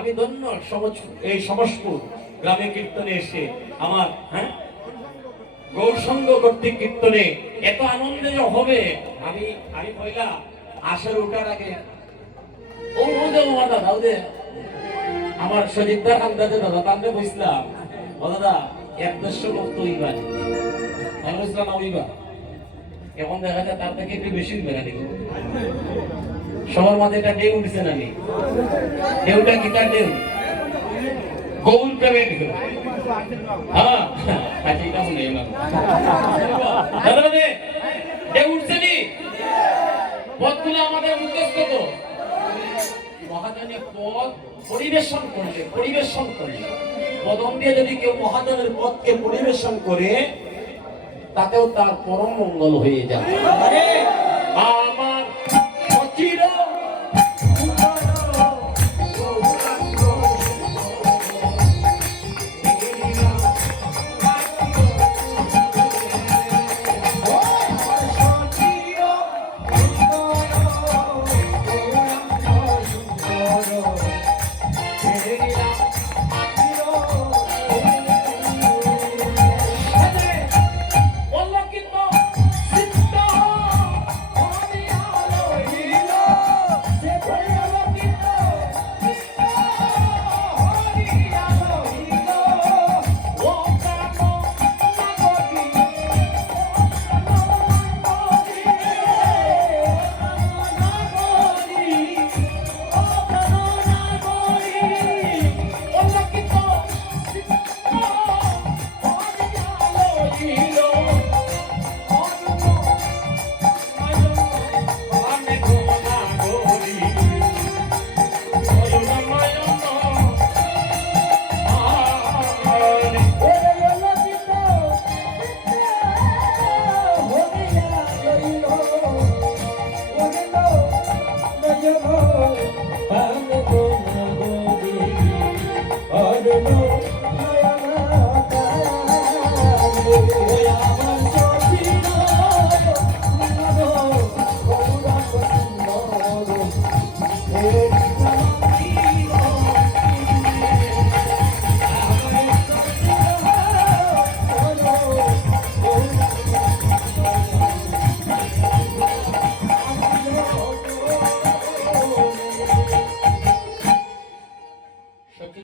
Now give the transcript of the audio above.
আমি ধন্য এই সমসপুর গ্রামে কীর্তনে এসে আমার গৌরসঙ্গ কর্তৃক কীর্তনে এত আনন্দে হবে। আমি আমি পয়লা আসর ওঠার আগে ও দাদা আমার সজিদার আন্দাজে দাদা তান্ডে বুঝলাম ও দাদা 1-150 লোক তো হইবা আমি বুঝলাম না হইবা। এখন দেখা যায় তার থেকে একটু বেশি হইবে না দেখো সবার মাঝে একটা ঢেউ উঠছে না ঢেউটা কি তার ঢেউ গৌর প্রেমের ঢেউ। হ্যাঁ আচ্ছা এটা মনে এলাম দাদা দাদা ঢেউ উঠছে নি পথগুলো আমাদের মুখস্থ তো মহাজনের পথ পরিবেশন করলে পদম দিয়ে যদি কেউ মহাজনের পথকে পরিবেশন করে তাতেও তার পরম মঙ্গল হয়ে যায়।